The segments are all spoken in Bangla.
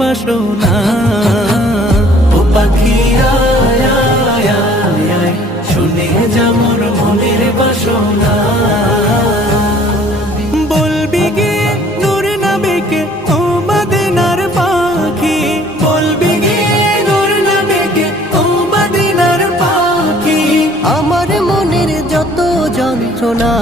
বাসনা। ও পাখি আয় আয় আয় আয়, শুনে যা মোর মনের বাসনা। বলবি গিয়ে নূর নবীকে ও মদিনার পাখি, বলবি গিয়ে নূর নবীকে ও মদিনার পাখি। আমার মনের যত যন্ত্রণা,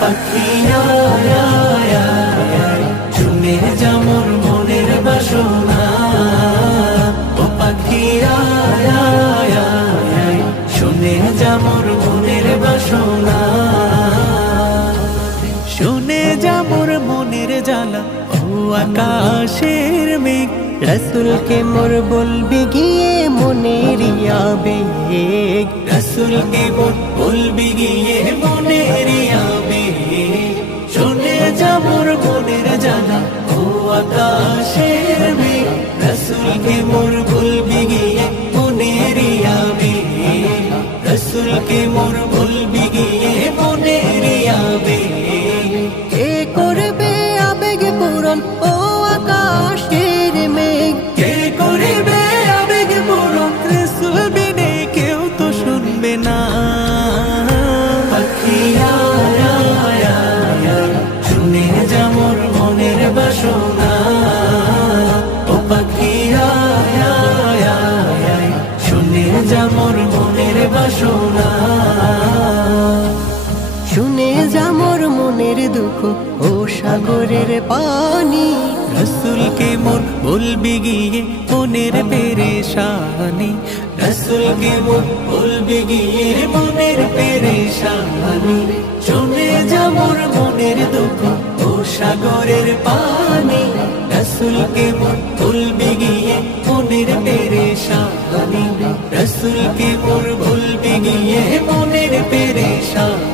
পাখি আয় আয় আয় আয়, শুনে যা মোর মনের বাসনা। ও পাখি আয় আয় আয় আয়, শুনে যা মোর মনের বাসনা। শুনে যা মোর মনের জ্বালা ও আকাশের মেঘ, রসুলকে মোর বলবি গিয়ে মনের আবেগ। রসুলকে মোর বলবি গিয়ে মনের আবেগ। শুনে যা মোর মনের জ্বালা ও আকাশের মেঘ, রসুলকে মোর বলবি গিয়ে মনের আবেগ। রসুলকে মোর বলবি গিয়ে মনের আবেগ। কে করবে আবেগ পূরণ ও আকাশের মেঘ? কে করিবে আবেগ পূরণ, রসুল বিনে কেউ তো শুনবে না। পাখি আয় আয় আয় আয়, শুনে যা মোর মনের বাসনা। ও পাখি আয় আয় আয় আয়, শুনে যা মোর মনের বাসনা। শুনে যা মোর মনের দুঃখ ও সাগরের পানি। রসুলকে মোর বলবি গিয়ে মনের পেরেশানি। রসুলকে মোর বলবি গিয়ে মনের পেরেশানি। শুনে যা মোর মনের দুঃখ ও সাগরের পানি। রসুলকে মোর বলবি গিয়ে মনের পেরেশানি। রসুলকে মোর বলবি গিয়ে মনের পেরেশানি।